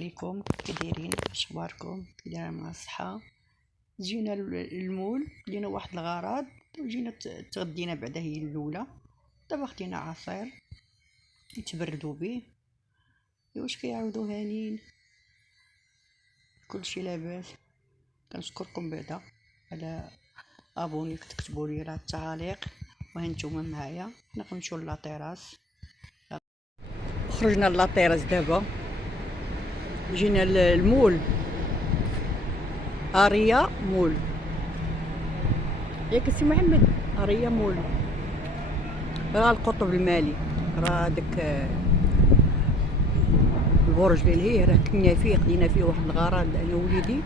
عليكم، كي دايرين؟ اخباركم؟ كي دايرين مع الصحه؟ جينا المول، لينا واحد الغرض وجينا تغدينا بعدا هي الاولى. دابا خدينا عصير يتبردوا به. واش كيعاودوا هانيين؟ كلشي لاباس. كنشكركم بعدا على ابوني، كتكتبوا لي راه التعاليق وهانتوما معايا. حنا غنمشيو لاطيراس. خرجنا لاطيراس دابا، جينا المول اريا مول، ياك سي محمد؟ اريا مول راه القطب المالي، راه داك البرج اللي راه كنا فيه، خدينا فيه واحد الغرض انا ووليدي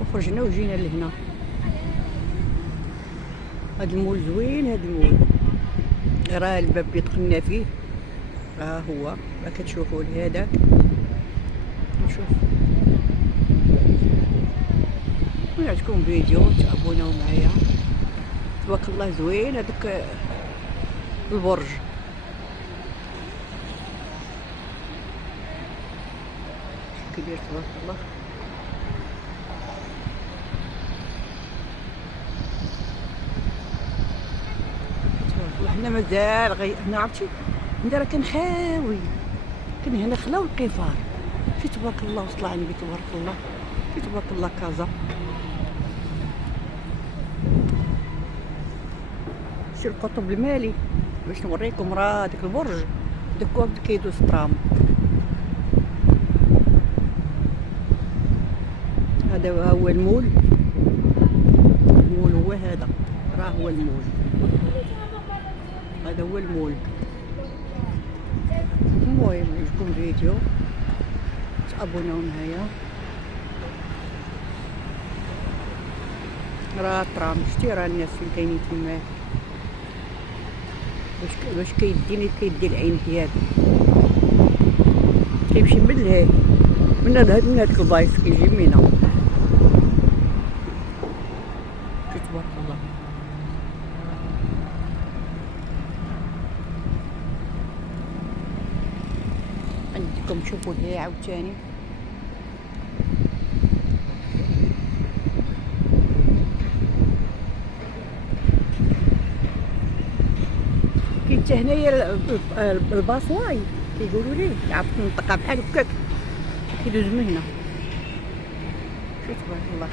وخرجنا وجينا لهنا. هاد المول زوين، هاد المول راه الباب اللي دخلنا فيه راه هو راه كتشوفوا هذاك. نشوف ونعطيكم فيديو، تابوناو معايا. تبارك الله زوين هذاك البرج. كبير تبارك الله. حنا مازال حنا عرفتي هنا راه كان خاوي، كان هنا خلاو القفار. شي تبارك الله وصل عندي، تبارك الله، شي تبارك الله كازا. شي القطب المالي باش نوريكم، راه داك البرج داك هو بدا كيدوز الترام. هذا هو المول، المول هو هذا، راه هو المول، هذا هو المول. المهم نجيكم فيديو، تابوناو معايا. راه الترام شتي، راه الناس فين كاينين تماك، باش كيدي العين ديالو، كيمشي من لهيه، من هاديك البلايص كيجي من هنا. تبارك الله. عندكم تشوفوا لهيه عاوتاني. كاين حتى هنايا الباصواي كيقولوا ليه، عرفت المنطقه بحال هكاك كيدوز من هنا. شوف تبارك الله،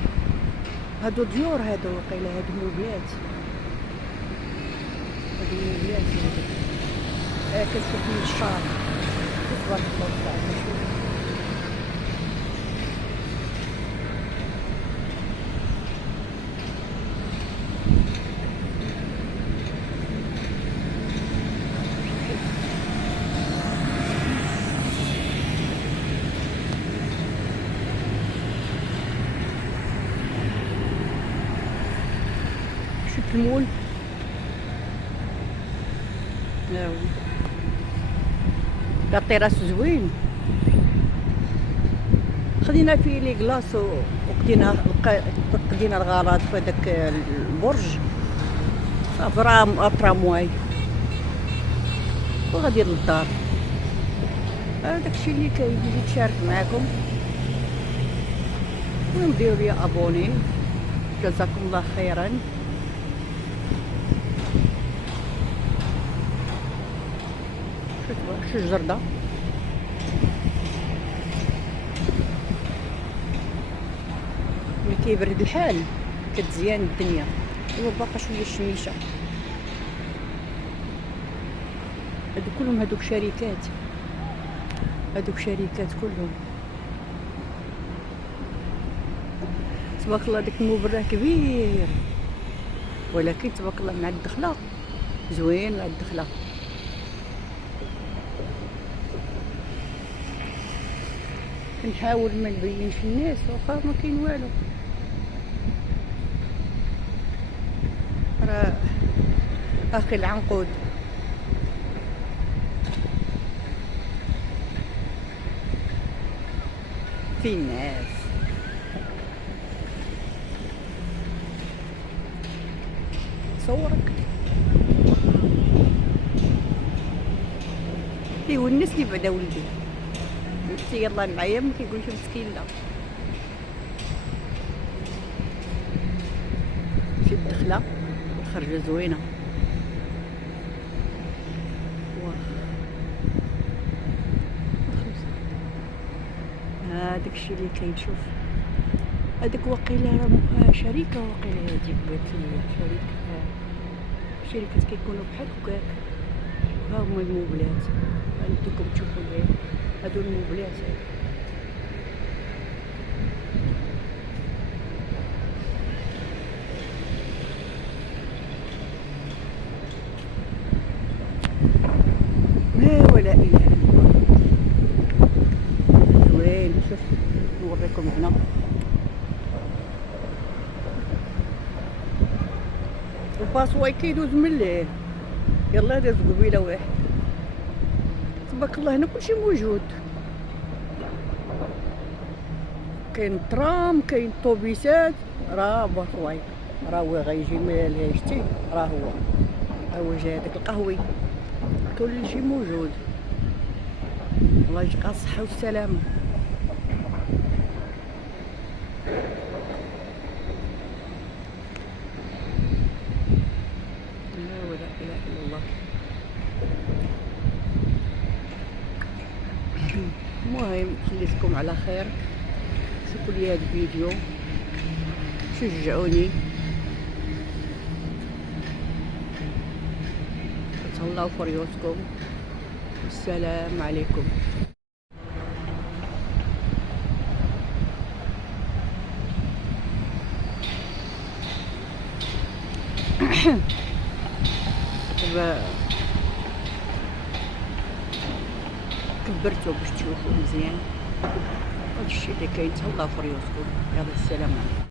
هادو ديور، هادو وقيله هادو موبيات، هادو موبيات هادو. كتشوف من الشارع. تبارك الله تعالى. شوف المول، لاطيراس زوين. خدينا فيه لي كلاص وقدينا الغراض في هذاك البرج. صافي راه ترامواي وغادي للدار. داكشي اللي كاين، جيت نشارك معكم وديروا لي ابوني، جزاكم الله خيرا. شو الجردة ملي كيبرد الحال كتزيان الدنيا. باقا شويه الشميشه. هادو كلهم هادوك شركات، هادوك شركات كلهم. تبارك الله. داك المول راه كبير، ولكن تبارك الله مع الدخله زوين. مع الدخله كنحاول ما نبينش الناس، واخا ما كاين والو، راه اخي العنقود. في الناس صورك ايوا الناس اللي بعدا ولدي قلت يلا معايا ما كيقولش مسكين لا. شي الدخله والخرجه زوينه. هذاك الشيء اللي كاين. شوف هذاك واقيلا راه شركه، واقيلا هذيك بانت ليا شركات كيكونوا بحال هكاك. ها هما الموبلات، نديكم تشوفوا هادو الموبلات. ما ولا اله الا الله. زوين. شوف نوريكم هنا الباسواي كيدوز من ليه. يلا داز قبيله واحد تبارك الله. هنا كلشي موجود، كاين الترام، كاين الطوبيسات. راه باسواي راه هو غيجي من شتي، راه هو جا هذاك القهوي، كلشي موجود. الله يجيك الصحه والسلامه. لا ولا اله الا الله. المهم خليتكم على خير، شوفوا لي هذا الفيديو، شجعوني، تهلاو في ريوسكم. السلام عليكم. كبرتو باش تشوفوا مزيان هادشي اللي كاين. تهلاو في ريوسكم. يلا السلام عليكم.